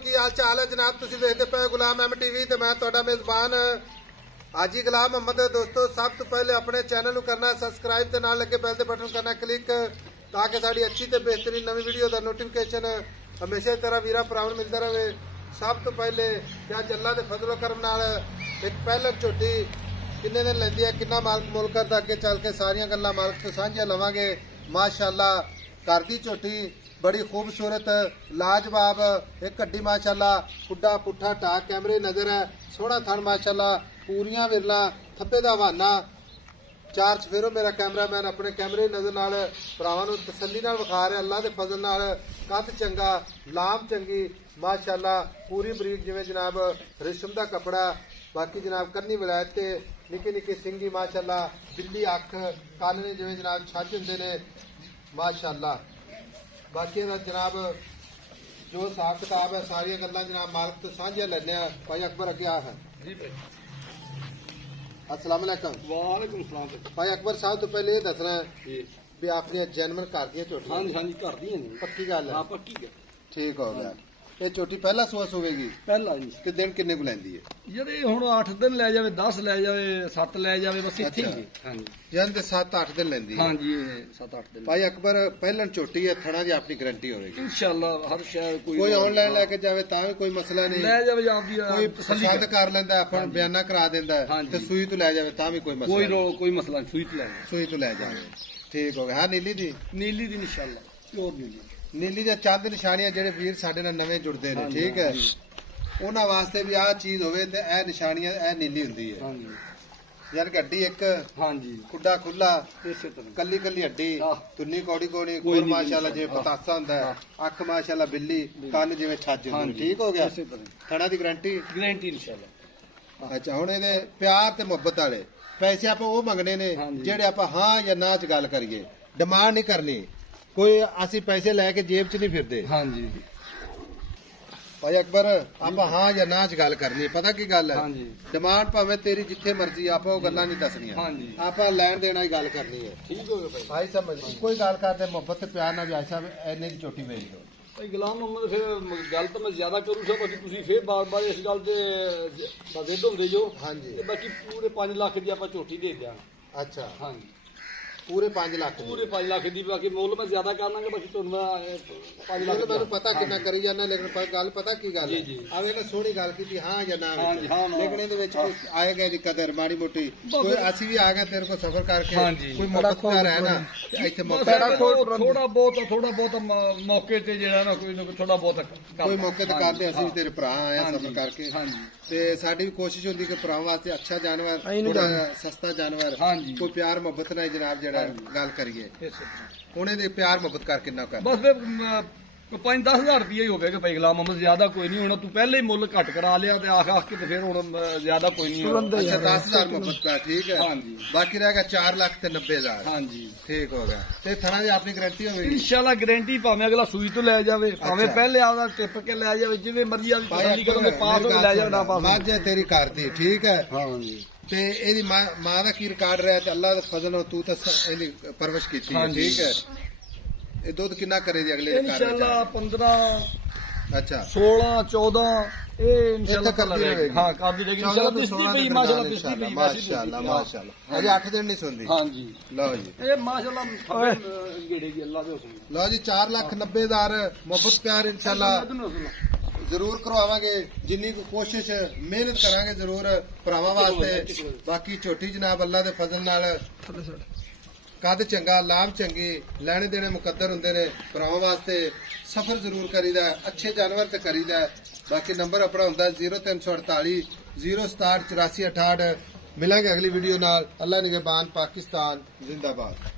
की हाल चाल है जनाब। तुसीं देखदे पे गुलाम MTV ते मैं तुहाडा मेजबान हाजी गुलाम मोहम्मद। दोस्तों सब तो पहले अपने चैनल नूं करना सबसक्राइब ते नाल लगे बैल दे बटन करना क्लिक ताकि साडी अच्छी ते बेहतरीन नवी वीडियो दा नोटिफिकेशन हमेशा तरह वीरां भरावां नूं मिलदा रहे। सब तो पहले अज अल्लाह दे फजलो करम नाल एक पहलन झोटी किन्ने दिन लैंदी है, किन्ना मालक मुल करदा, अगे चल के सारियां गल्लां मालक तो साझियां लवांगे। माशाअल्लाह घर दी झोटी बड़ी खूबसूरत लाजवाब, एक हड्डी माशाअल्लाह, खुड्डा पुट्ठा टाक कैमरे नजर है, सोहना थन माशाअल्लाह, पूरियां विरला थब्बे दा हवाना। चार चफेरो मेरा कैमरामैन अपने कैमरे नजर नाल भरावां नूं तसल्ली नाल विखा रहा। अल्लाह दे फजल नाल कद चंगा, लाम चंगी माशाअल्लाह, पूरी बरीक जिवें जनाब रेशम दा कपड़ा। बाकी जनाब कन्नी विलायत ते निक्की निक्की सिंगी माशाअल्लाह, बिल्ली अख कन्न ने जिवें जनाब छज हुंदे ने माशाअल्लाह। बाकी जनाब जो हिसाब किताब है सारिया गल्लां जनाब मालक तो साझियां लैने। भाई अकबर अगे आ है जी भाई। अस्सलाम वालेकुम। वालेकुम सलाम भाई अकबर साहब तो पहले ये दसना है भी अपनी जैनमन घर दी झोटियां? हाँ जी हाँ जी घर दी है। पक्की गल है? हाँ पक्की है। ठीक हो गया। ये झोटी पहला सुआ सुवेगी? पहला जी। कि दिन किन्ने को लैंदी है? यदि हुण 8 दिन लै जावे, 10 लै जावे, 7 लै जावे, बस इत्थे ही। हाँ जी यानी कि 7-8 दिन लैंदी है। हाँ जी 7-8 दिन। भाई अकबर पहलन झोटी है, थना की अपनी गारंटी होगी इंशाअल्लाह। हर शय कोई ऑनलाइन लैके जावे तां भी कोई मसला नहीं, लै जावे आप दी कोई पसंद कर लेंदा है, अपन बयाना करा देंदा है ते सुई तो लै जावे तां भी कोई मसला नहीं, कोई मसला नहीं। सुई तो लै जावे। ठीक हो गया। हाँ नीली दी इंशाअल्लाह प्योर नीली। नीली दी चंद निशानियां जेडे वीर साडे नाल नवे जुड़दे ने, ठीक है, उन्हां वास्ते भी आ चीज होवे ते ए निशानियां ए नीली हुंदी है। हां जी यानी हड्डी एक, हां जी खुड्डा खुला, इसे तरह कल्ली कल्ली हड्डी, तुन्नी कौड़ी कौड़ी, कोई माशाअल्लाह जिवें पतासा हुंदा है, अख माशाअल्लाह बिल्ली, कन्न जिवें छज हुंदे। ठीक हो गया। थणा दी गारंटी इंशाअल्लाह। अच्छा हुण इहदे प्यार ते मुहब्बत वाले पैसे आपां ओह मंगने ने जेडे आपां हां या ना च गल करिए, डिमांड नहीं करनी। कोई असी पैसे लैके जेब च नहीं फिरदे। हाँ जी भाई अकबर आप हाँ या ना च गल करनी, पता की गल है? हाँ जी डिमांड भावें तेरी जिथे मर्जी, आप गल्लां नहीं दसनियां। हाँ जी आप लैन देना ही गल करनी है। ठीक हो गया भाई समझ कोई गल करते मुहब्बत प्यार ना भाई साहब इन्ने की झोटी भेज दो। भाई गुलाम मोहम्मद फिर गल तो मैं ज्यादा करूँ सा, बाकी तुसीं फिर बार बार इस गल ते जिद होंदे जो। हाँ जी बाकी पूरे 5 लाख की आप झोटी दे दिया। अच्छा हाँ जी पूरे 5 लाख की। बाकी मुल मैं ज्यादा कर लांगा, बाकी तुहानू 5 लाख मैंने पता कितना करी जाना, लेकिन गल पता की गल है आवे ना सोहनी गल की हाँ या ना, लेकिन इहदे विच आएगा जी कदर माड़ी मोटी। कोई असी भी आ गए तेरे को सफर करके, कोई मुहब्बत है ना इत्थे थोड़ा बहुत मौके ते जेड़ा ना कोई थोड़ा बहुत कोई मौके ते करदे, असी भी तेरे भरा आए सफर करके। ते साडी भी कोशिश होंदी कि भरावां वास्ते अच्छा जानवर, थोड़ा सस्ता जानवर, कोई प्यार मुहब्बत नाल जनाब जेड़ा गल करिए उन्हें दे प्यार मुहब्बत कर किन्ना कर बस 5-10 हजार रुपया ही हो गया भाई गुलाम मोहम्मद, ज्यादा कोई नहीं होना। तू पहले ही मुल घट करा लिया आख के फिर हुण ज्यादा कोई नहीं होना। अच्छा 10,000 मुहब्बत का ठीक है। हाँ जी बाकी रह गया 4,90,000। हाँ जी ठीक हो गया। ते थना दी अपनी गारंटी होगी इंशाल्लाह। गारंटी भावें अगला सुई तो लै जावे, भावें पहले आपदा टिप के लै जावे, जिवें मर्जी आप तसल्ली करोगे, पास हो लै जावे ना पास मज तेरी करती। ठीक है। हाँ जी ते एदी मां दा की रिकॉर्ड रहा ते अल्लाह दा फजल हो, तू तां एदी परवरिश कीती है। ठीक है। ये दुध कितना करे दी अगले इंशाल्लाह 15 अच्छा 16-14 ए इंशाल्लाह कर दी रहेगी। हां कर दी रहेगी इंशाल्लाह। दिसती पई माशाल्लाह माशाल्लाह अजे 8 दिन नहीं सुनदी। हां जी लो जी ए माशाल्लाह गेड़े जी अल्लाह दे हुक्म। लो जी 4,90,000 मोहब्बत प्यार इंशाल्लाह जरूर करवावांगे, जिन्नी कोशिश मेहनत करांगे जरूर भरावां वास्ते। बाकी झोटी जनाब अल्लाह दे फजल नाल कद चंगा, लाम चंगी, लैने देने मुकद्दर हुंदे ने भरावां वास्ते। सफर जरूर करीदा, अच्छे जानवर ते करीदा। बाकी नंबर अपना हुंदा 0348 067 84 68। मिलांगे अगली वीडियो नाल। अल्लाह निगहबान, पाकिस्तान जिंदाबाद।